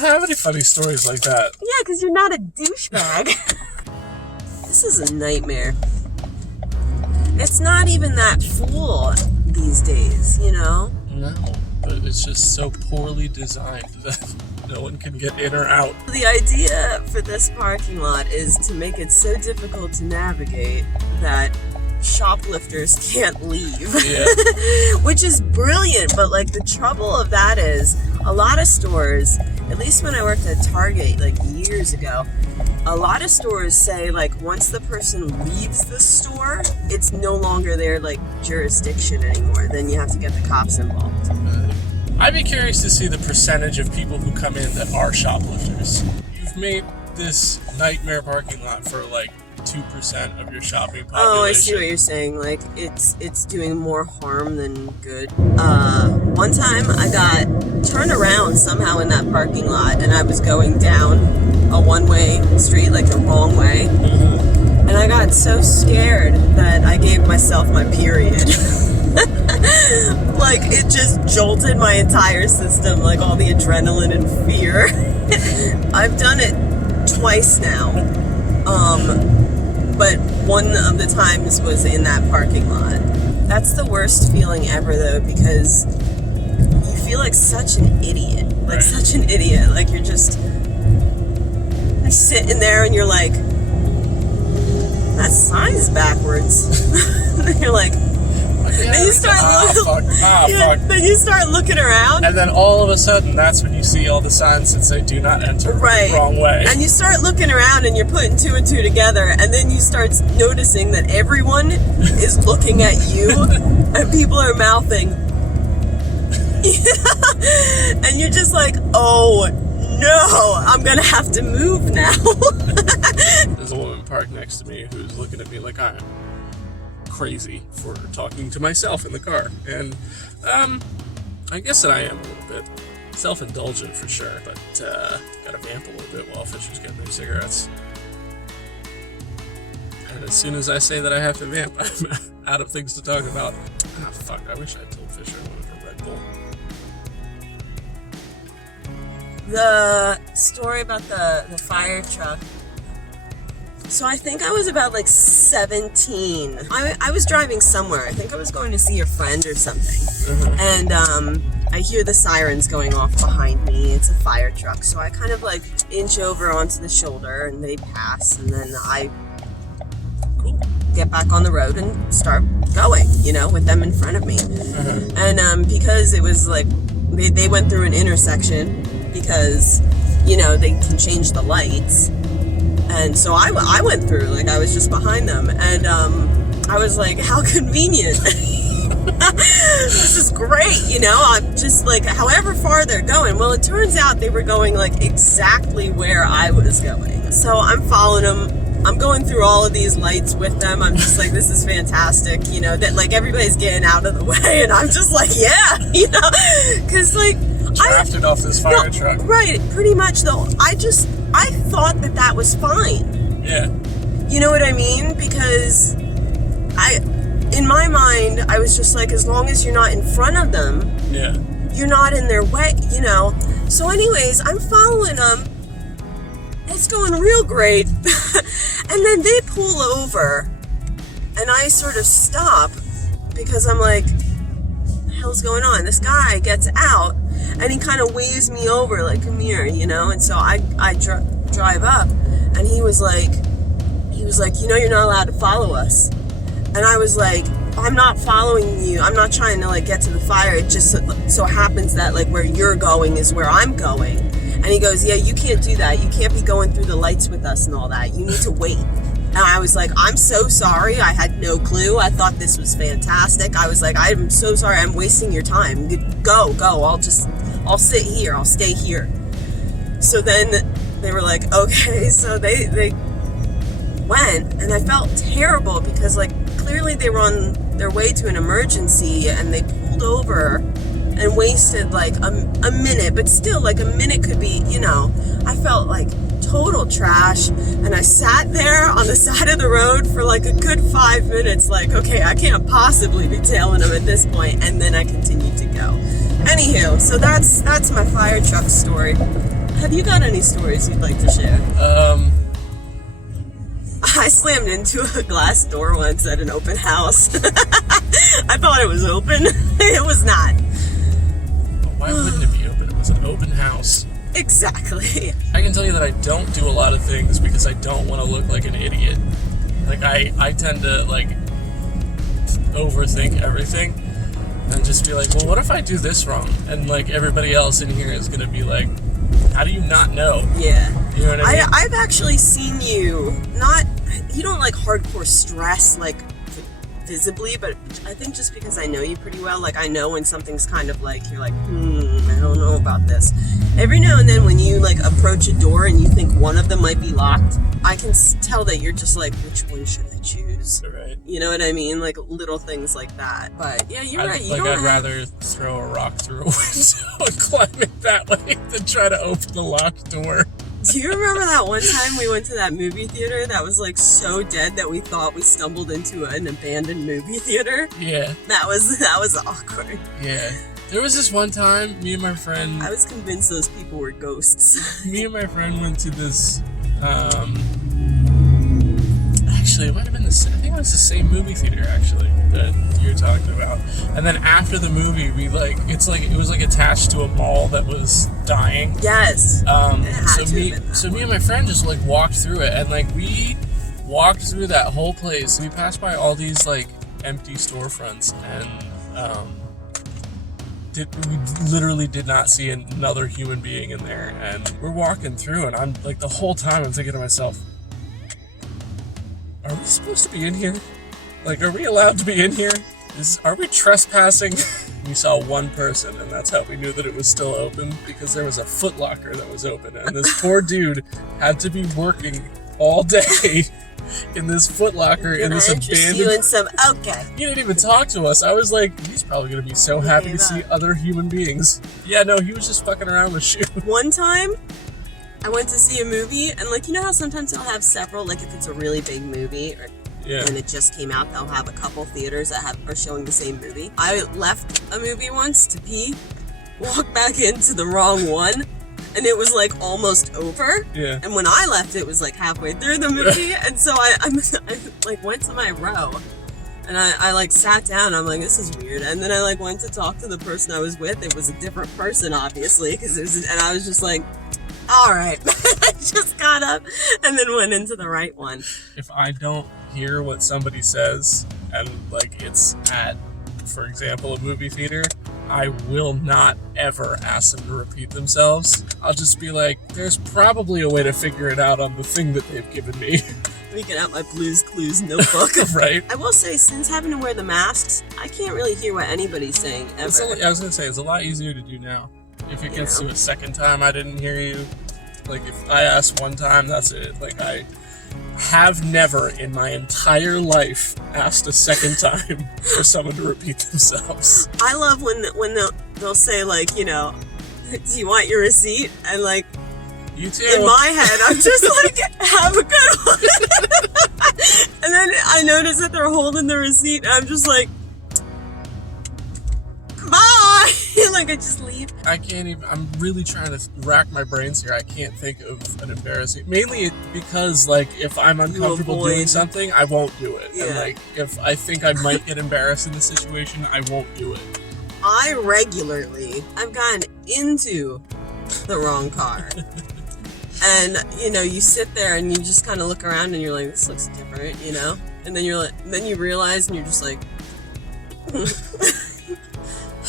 don't have any funny stories like that. Yeah, because you're not a douchebag. This is a nightmare. It's not even that full these days, you know? No, but it's just so poorly designed that no one can get in or out. The idea for this parking lot is to make it so difficult to navigate that shoplifters can't leave. Yeah. Which is brilliant, but like the trouble of that is a lot of stores, at least when I worked at Target like years ago, a lot of stores say like once the person leaves the store, it's no longer their like jurisdiction anymore. Then you have to get the cops involved. I'd be curious to see the percentage of people who come in that are shoplifters. You've made this nightmare parking lot for like 2% of your shopping population. Oh, I see what you're saying. Like it's doing more harm than good. One time I got turned around somehow in that parking lot, and I was going down a one-way street, like the wrong way, and I got so scared that I gave myself my period. Like it just jolted my entire system, like all the adrenaline and fear. I've done it twice now. But one of the times was in that parking lot. That's the worst feeling ever, though, because you feel like such an idiot. Like, right. Such an idiot. Like, you're sitting there and you're like, that sign's backwards. And you're like, then you start then you start looking around, and then all of a sudden that's when you see all the signs that say do not enter, right, the wrong way, and you start looking around and you're putting two and two together, and then you start noticing that everyone is looking at you and people are mouthing and you're just like, oh no, I'm gonna have to move now. There's a woman parked next to me who's looking at me like I'm crazy for talking to myself in the car, and I guess that I am a little bit self-indulgent for sure, but gotta vamp a little bit while Fisher's getting their cigarettes. And as soon as I say that I have to vamp, I'm out of things to talk about. Ah, fuck, I wish I told Fisher I wanted a Red Bull. The story about the fire truck. So I think I was about like 17. I was driving somewhere. I think I was going to see a friend or something. And I hear the sirens going off behind me. It's a fire truck. So I kind of like inch over onto the shoulder and they pass. And then I get back on the road and start going, you know, with them in front of me. And because it was like, they went through an intersection because, you know, they can change the lights. And so I went through, like I was just behind them, and I was like, how convenient. This is great, you know, I'm just like, however far they're going. Well, it turns out they were going like exactly where I was going. So I'm following them. I'm going through all of these lights with them. I'm just like, this is fantastic, you know, that like everybody's getting out of the way, and I'm just like, yeah, you know, because like drafted off this fire truck. Right, pretty much though. I thought that was fine. Yeah. You know what I mean? Because in my mind, I was just like, as long as you're not in front of them, yeah, you're not in their way, you know? So anyways, I'm following them. It's going real great. And then they pull over and I sort of stop because I'm like, what the hell's going on? This guy gets out and he kind of waves me over like, come here, you know? And so I drive up, and he was like, you know, you're not allowed to follow us. And I was like, I'm not following you. I'm not trying to like get to the fire. It just so happens that like where you're going is where I'm going. And he goes, yeah, you can't do that. You can't be going through the lights with us and all that. You need to wait. And I was like, I'm so sorry. I had no clue. I thought this was fantastic. I was like, I'm so sorry. I'm wasting your time. Go. I'll sit here. I'll stay here. So then they were like, okay. So they went, and I felt terrible because like clearly they were on their way to an emergency, and they pulled over and wasted like a minute, but still like a minute could be, you know, I felt like total trash. And I sat there on the side of the road for like a good 5 minutes, like, okay, I can't possibly be tailing them at this point. And then I continued to go. Anywho, so that's my fire truck story. Have you got any stories you'd like to share? I slammed into a glass door once at an open house. I thought it was open. It was not. Why wouldn't it be open? It was an open house. Exactly. I can tell you that I don't do a lot of things because I don't want to look like an idiot. Like, I tend to, like, overthink everything and just be like, well, what if I do this wrong? And, like, everybody else in here is going to be like, how do you not know? Yeah. You know what I mean? I've actually seen you you don't like hardcore stress, like, visibly, but I think just because I know you pretty well, like, I know when something's kind of like, you're like, I don't know about this. Every now and then when you, like, approach a door and you think one of them might be locked, I can tell that you're just like, which one should I choose? Right. You know what I mean? Like, little things like that. But, yeah, you're right. I'd rather throw a rock through a window and climb it that way than try to open the locked door. Do you remember that one time we went to that movie theater that was, like, so dead that we thought we stumbled into an abandoned movie theater? Yeah. That was awkward. Yeah. There was this one time, me and my friend... I was convinced those people were ghosts. Me and my friend went to this, actually, it might have been I think it was the same movie theater, actually, that you're talking about. And then after the movie, it was like attached to a mall that was dying. Yes. So me and my friend just, like, walked through it, and, like, we walked through that whole place. We passed by all these, like, empty storefronts, and, we literally did not see another human being in there. And we're walking through, and I'm, like, the whole time I'm thinking to myself, are we supposed to be in here? Like, are we allowed to be in here? Are we trespassing? We saw one person, and that's how we knew that it was still open, because there was a Foot Locker that was open, and this poor dude had to be working all day in this Foot Locker in this abandoned... Okay. He didn't even talk to us. I was like, he's probably going to be so happy to see other human beings. Yeah, no, he was just fucking around with shoes. One time, I went to see a movie, and, like, you know how sometimes they'll have several, like, if it's a really big movie, and it just came out, they'll have a couple theaters that are showing the same movie. I left a movie once to pee, walked back into the wrong one, and it was, like, almost over. Yeah. And when I left, it was, like, halfway through the movie, and so I like, went to my row, and I, like, sat down. I'm like, this is weird. And then I, like, went to talk to the person I was with. It was a different person, obviously, and I was just like, all right. I just got up and then went into the right one. If I don't hear what somebody says, and, like, it's at, for example, a movie theater, I will not ever ask them to repeat themselves. I'll just be like, there's probably a way to figure it out on the thing that they've given me. Freaking out my Blue's Clues notebook. Right? I will say, since having to wear the masks, I can't really hear what anybody's saying ever. I was going to say, it's a lot easier to do now. If it gets to a second time I didn't hear you, like, if I asked one time, that's it. Like, I have never in my entire life asked a second time for someone to repeat themselves. I love when they'll say, like, you know, do you want your receipt? And, like, you too. In my head, I'm just like, have a good one. And then I notice that they're holding the receipt, and I'm just like, bye. Like, I just leave. I can't even, I'm really trying to rack my brains here. I can't think of an embarrassing, mainly because, like, if I'm uncomfortable doing something, I won't do it. Yeah. And, like, if I think I might get embarrassed in the situation, I won't do it. I've gotten into the wrong car. And, you know, you sit there and you just kind of look around and you're like, this looks different, you know? And then then you realize and you're just like,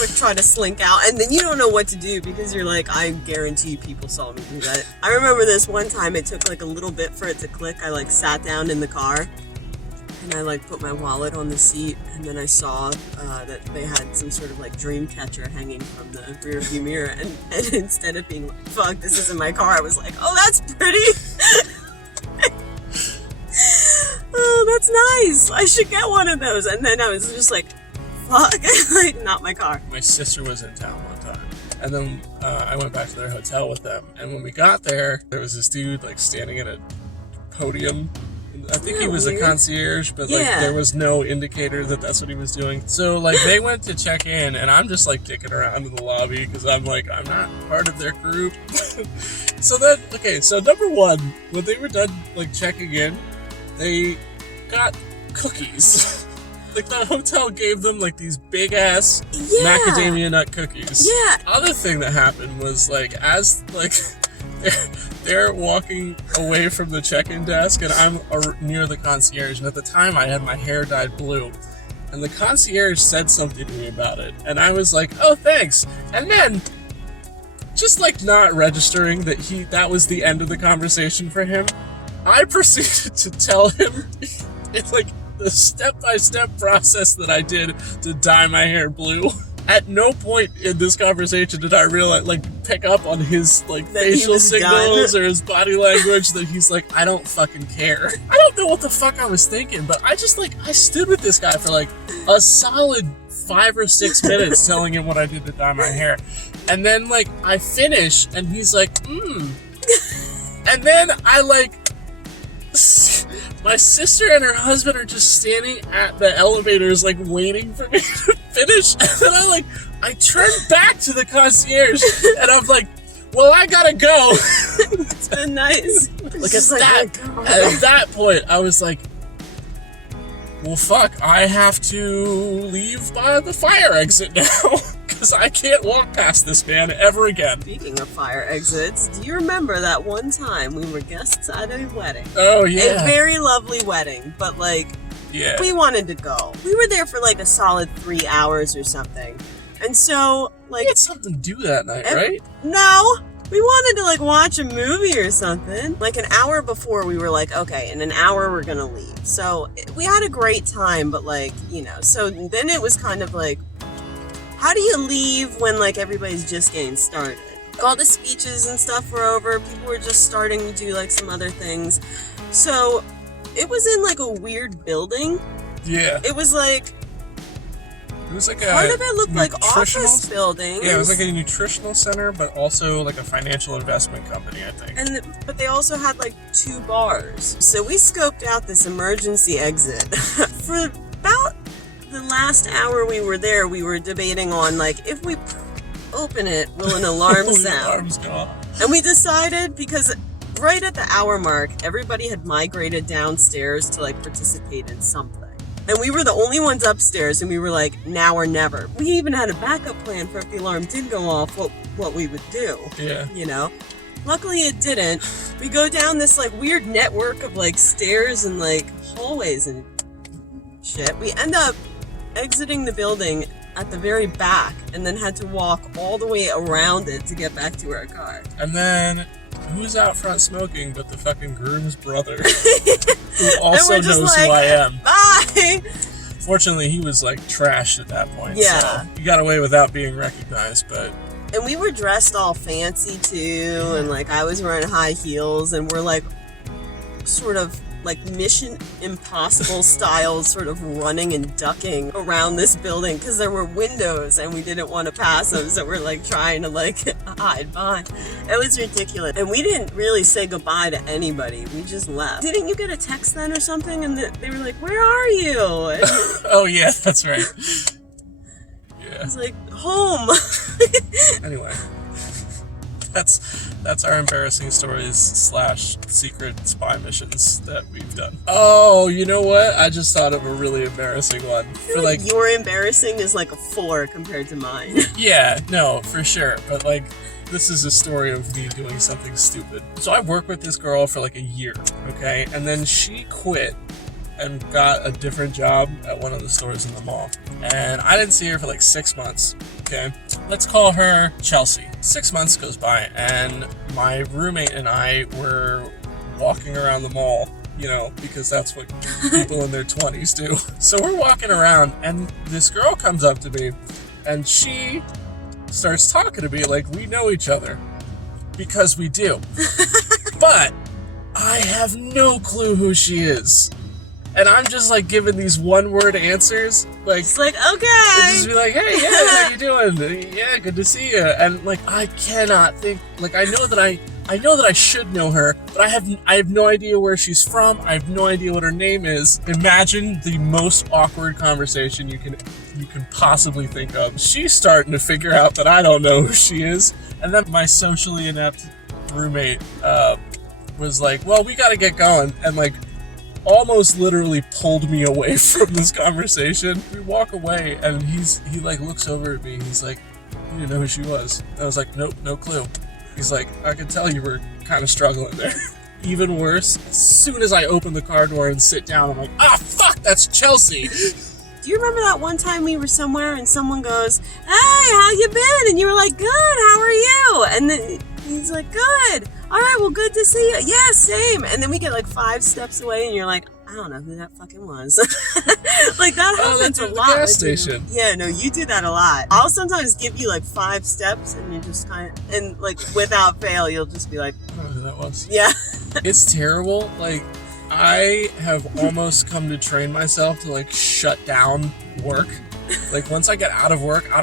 like, try to slink out, and then you don't know what to do because you're like, I guarantee people saw me do that. I remember this one time, it took, like, a little bit for it to click. I, like, sat down in the car, and I, like, put my wallet on the seat, and then I saw that they had some sort of, like, dream catcher hanging from the rear view mirror, and instead of being like, fuck, this isn't my car, I was like, oh, that's pretty. Oh, that's nice. I should get one of those. And then I was just like, fuck, like, not my car. My sister was in town one time, and then I went back to their hotel with them, and when we got there, there was this dude, like, standing at a podium in I think he was weird? a concierge, but like Yeah. there was no indicator that that's what he was doing. So like they went to check in, and I'm just like dicking around in the lobby because I'm like, I'm not part of their group. So then, okay, so number one, when they were done like checking in, they got cookies. Like the hotel gave them like these big ass macadamia nut cookies. Yeah. Other thing that happened was like as like they're walking away from the check-in desk, and I'm near the concierge, and at the time I had my hair dyed blue, and the concierge said something to me about it, and I was like, oh thanks, and then just like not registering that was the end of the conversation for him, I proceeded to tell him it's like the step-by-step process that I did to dye my hair blue. At no point in this conversation did I realize, pick up on his, facial signals or his body language that he's like, I don't fucking care. I don't know what the fuck I was thinking, but I just, I stood with this guy for, a solid 5 or 6 minutes telling him what I did to dye my hair. And then, I finish, and he's like, And then my sister and her husband are just standing at the elevators, waiting for me to finish. And then I turn back to the concierge, and I'm like, well, I gotta go. It's been nice. At that point, I was like, well, fuck, I have to leave by the fire exit now. Because I can't walk past this man ever again. Speaking of fire exits, do you remember that one time we were guests at a wedding? Oh, yeah. A very lovely wedding, but yeah. We wanted to go. We were there for a solid 3 hours or something. And so, we had something to do that night, right? No! We wanted to watch a movie or something. An hour before we were okay, in an hour we're gonna leave. So we had a great time, but so then it was kind of how do you leave when everybody's just getting started? All the speeches and stuff were over. People were just starting to do some other things. So it was in a weird building. Yeah. It was it was part of it looked like office buildings. Yeah, it was a nutritional center, but also a financial investment company, I think. But they also had 2 bars. So we scoped out this emergency exit for about the last hour we were there. We were debating on if we open it, will an alarm sound? Alarms go off. And we decided, because right at the hour mark, everybody had migrated downstairs to participate in something. And we were the only ones upstairs, and we were now or never. We even had a backup plan for if the alarm did go off, what we would do. Yeah. Luckily it didn't. We go down this weird network of stairs and hallways and shit. We end up exiting the building at the very back, and then had to walk all the way around it to get back to our car. And then, who's out front smoking but the fucking groom's brother, who also knows who I am. Bye! Fortunately, he was trashed at that point. Yeah. So he got away without being recognized, but... And we were dressed all fancy too, and I was wearing high heels, and we're sort of Mission Impossible style, sort of running and ducking around this building because there were windows and we didn't want to pass them, so we're trying to hide behind. It was ridiculous, and we didn't really say goodbye to anybody. We just left. Didn't you get a text then or something? And they were like, "Where are you?" And oh yeah, that's right. Yeah. I was home. Anyway. That's our embarrassing stories / secret spy missions that we've done. Oh, you know what? I just thought of a really embarrassing one. Your embarrassing is a 4 compared to mine. Yeah, no, for sure. But this is a story of me doing something stupid. So I worked with this girl for a year, okay? And then she quit and got a different job at one of the stores in the mall. And I didn't see her for 6 months, okay? Let's call her Chelsea. 6 months goes by, and my roommate and I were walking around the mall, because that's what people in their 20s do. So we're walking around, and this girl comes up to me, and she starts talking to me like we know each other. Because we do. But I have no clue who she is. And I'm just giving these one-word answers, It's okay. Just be hey, yeah, how you doing? Yeah, good to see you. And I cannot think. I know that I know that I should know her, but I have no idea where she's from. I have no idea what her name is. Imagine the most awkward conversation you can possibly think of. She's starting to figure out that I don't know who she is, and then my socially inept roommate was like, "Well, we got to get going," and like almost literally pulled me away from this conversation. We walk away, and he like looks over at me. He's like, "You didn't know who she was?" And I was like, "Nope, no clue." He's like, "I could tell you were kind of struggling there." Even worse, as soon as I open the car door and sit down, I'm like, "Ah, fuck, that's Chelsea." Do you remember that one time we were somewhere and someone goes, "Hey, how you been?" And you were like, "Good, how are you?" And then he's like, "Good. All right, well, good to see you." "Yeah, same." And then we get like 5 steps away and you're like, "I don't know who that fucking was." Like that happens a lot. Gas station. Yeah, no, you do that a lot. I'll sometimes give you like 5 steps and you just kind of, and like without fail, you'll just be like, I don't know who that was. yeah. It's terrible. Like, I have almost come to train myself to like shut down work. Like once I get out of work, I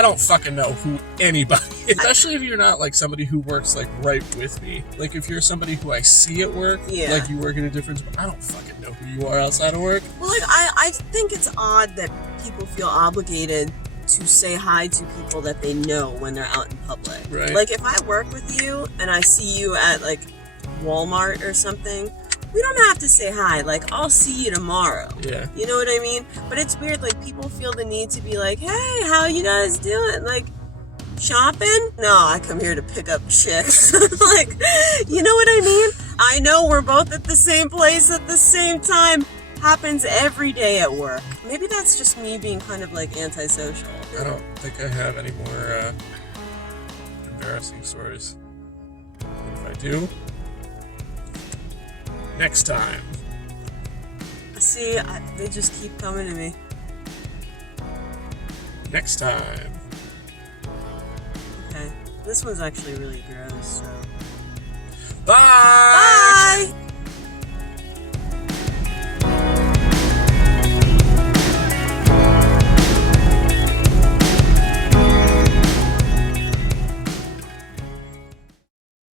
don't fucking know who anybody is. Especially if you're not like somebody who works like right with me. Like if you're somebody who I see at work, yeah. Like you work at a different, I don't fucking know who you are outside of work. Well, like I think it's odd that people feel obligated to say hi to people that they know when they're out in public. Right. Like if I work with you and I see you at like Walmart or something, we don't have to say hi. Like, I'll see you tomorrow. Yeah. You know what I mean? But it's weird. Like, people feel the need to be like, "Hey, how you guys doing? Like, shopping?" No, I come here to pick up chicks. Like, you know what I mean? I know we're both at the same place at the same time. Happens every day at work. Maybe that's just me being kind of like antisocial. I don't think I have any more embarrassing stories. If I do, next time. See, they just keep coming to me. Next time. Okay. This one's actually really gross, so. Bye!